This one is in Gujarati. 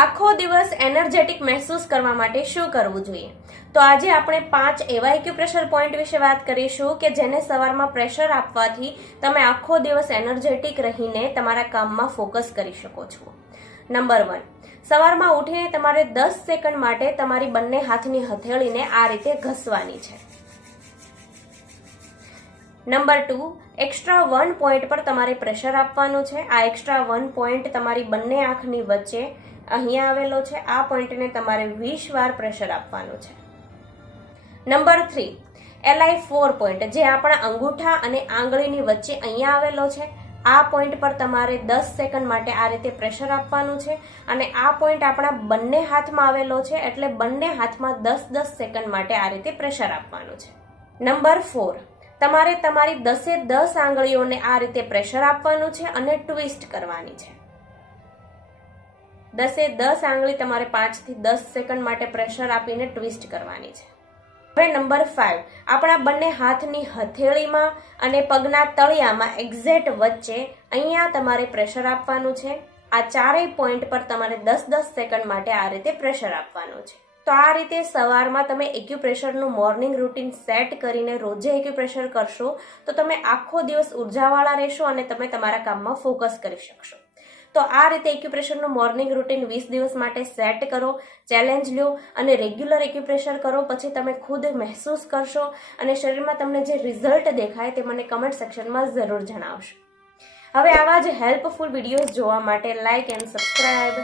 આખો દિવસ એનર્જેટિક મહેસૂસ કરવા માટે શું કરવું જોઈએ? તો આજે આપણે 5 એવા એક્યુપ્રેશર પોઈન્ટ વિશે વાત કરીશું કે જેને સવારમાં પ્રેશર આપવાથી તમે આખો દિવસ એનર્જેટિક રહીને તમારા કામમાં ફોકસ કરી શકો છો. નંબર 1, સવારમાં ઉઠીને તમારે 10 સેકન્ડ માટે તમારી બંને હાથની હથેળીને આ રીતે ઘસવાની છે. નંબર 2, એક્સ્ટ્રા 1 પોઈન્ટ પર તમારે પ્રેશર આપવાનું છે. આ એક્સ્ટ્રા 1 પોઈન્ટ તમારી બંને આંખની વચ્ચે અહીંયા આવેલો છે. આ પોઈન્ટને તમારે 20 વાર પ્રેશર આપવાનું છે. નંબર 3, LI4 પોઈન્ટ જે આપણા અંગૂઠા અને આંગળીની વચ્ચે અહીંયા આવેલો છે. આ પોઈન્ટ પર તમારે 10 સેકન્ડ માટે આ રીતે પ્રેશર આપવાનું છે અને આ પોઈન્ટ આપણા બંને હાથમાં આવેલો છે, એટલે બંને હાથમાં 10-10 સેકન્ડ માટે આ રીતે પ્રેશર આપવાનું છે. નંબર 4, તમારે તમારી 10-10 આંગળીઓને આ રીતે પ્રેશર આપવાનું છે અને ટ્વિસ્ટ કરવાની છે. 10-10 આંગળી તમારે 5 થી 10 સેકન્ડ માટે પ્રેશર આપીને ટ્વિસ્ટ કરવાની છે. હવે નંબર 5, આપણા બંને હાથની હથેળીમાં અને પગના તળિયામાં એક્ઝેક્ટ વચ્ચે અહીંયા તમારે પ્રેશર આપવાનું છે. આ ચારેય પોઈન્ટ પર તમારે 10-10 સેકન્ડ માટે આ રીતે પ્રેશર આપવાનું છે. તો આ રીતે સવારમાં તમે એક્યુપ્રેશરનું મોર્નિંગ રૂટીન સેટ કરીને રોજે એક્યુપ્રેશર કરશો તો તમે આખો દિવસ ઉર્જાવાળા રહેશો અને તમે તમારા કામમાં ફોકસ કરી શકશો. તો આ રીતે એક્યુપ્રેશરનું મોર્નિંગ રૂટીન 20 દિવસ માટે સેટ કરો, ચેલેન્જ લો અને રેગ્યુલર એક્યુપ્રેશર કરો. પછી તમે ખુદ મહેસૂસ કરશો અને શરીરમાં તમને જે રિઝલ્ટ દેખાય તે મને કમેન્ટ સેક્શનમાં જરૂર જણાવશો. હવે આવા જ હેલ્પફુલ વિડીયોઝ જોવા માટે લાઇક એન્ડ સબસ્ક્રાઇબ